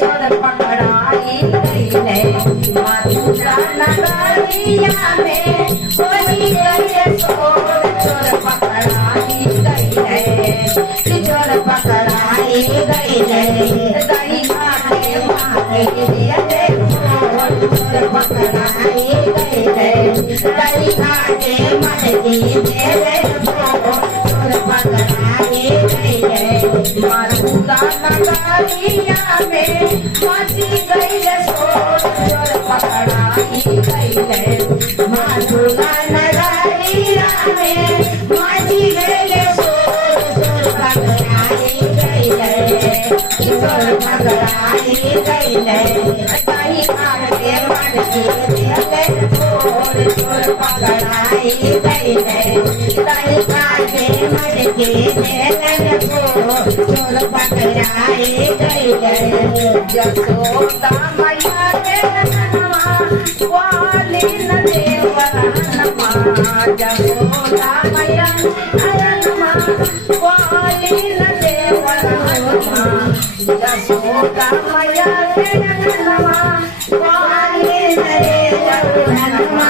चोर पकड़ाई गईले मथुरा नगरिया में होली गईले चोर चोर पकड़ाई गईले चोर पकड़ाई गईले दही खाके मारे दिए चोर पकड़ाई गईले दही खाके मारे दिए चोर पकड़ाई गईले मथुरा नगरिया में मची गईले चोर चोर पकड़ाई गईले मथुरा नगरिया में मची गईले चोर चोर पकड़ाई गईले चोर पकड़ाई गईले दही खाके मारे दिए चोर चोर पकड़ाई गईले दही खाके मारे दिए चोर पकड़ाई गईले यशोदा मैया के ननमा वाली न देवनमा यशोदा मैया ननमा वाली न देवनमा यशोदा मैया के ननमा वाली न देवनमा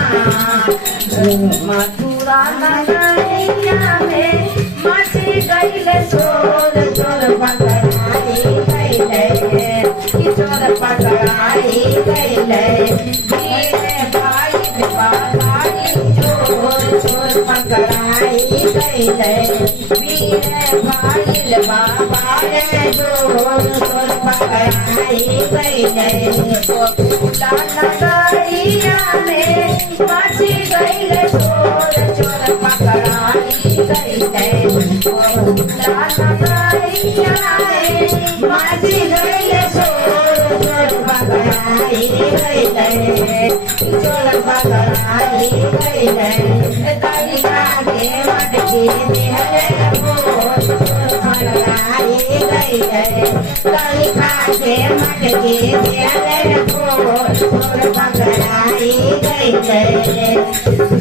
मथुरा नगरिया में मची गईले चोर चोर पकड़ाई गईले चोर पकड़ाई गईले मेरे भाई भाई चोर चोर पकड़ाई गईले मेरे भाई बाबा चोर चोर पकड़ाई गईले गोकुला नगरिया में मची गईले चोर चोर पकड़ाई गईले गोकुला नगरिया में मची गईले चोर चोर पकड़ाई गईले चोर पकड़ाई गईले दही खाके मटकी दिए चोर पकड़ाई गईले दही खाके मटकी दिए चोर पकड़ाई गईले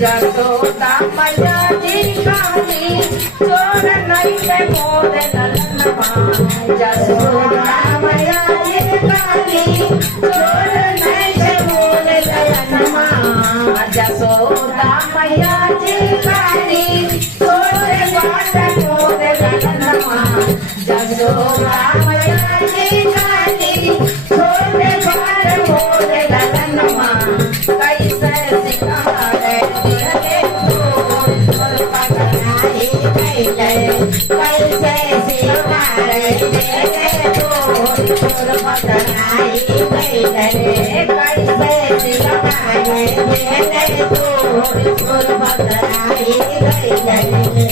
यशोदा मैया जी काली चोर नहीं मोर ललनमा यशोदा मैया जी काली चोर नहीं मोर ललनमा यशोदा मैया जी काली चोर बाट मोर ललनमा यशोदा मैया जी काली चोर बाट मोर ललनमा कैसे सिखारे दिए चोर पकड़ाई गईले कैसे सिखारे दिए चोर पकड़ाई गईले कैसे सिखारे दिए चोर पकड़ाई गईले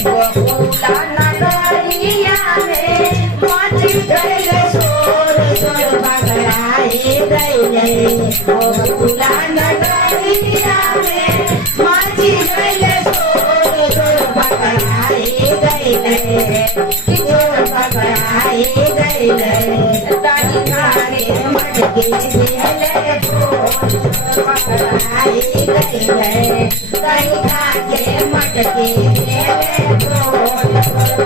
गोकुला नगरिया में मची गईले चोर चोर पकड़ाई गईले गोकुला नगरिया में मची गईले चोर चोर पकड़ाई गईले चोर पकड़ाई गईले दही खाके मटकी दिए चोर पकड़ाई गईले दही खाके मटकी दिए चोर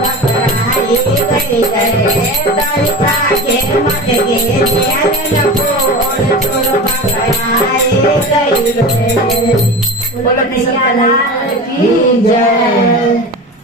पकड़ाई गईले दही खाके मटकी दिए चोर पकड़ाई गईले बोलो मैया लाल की जय।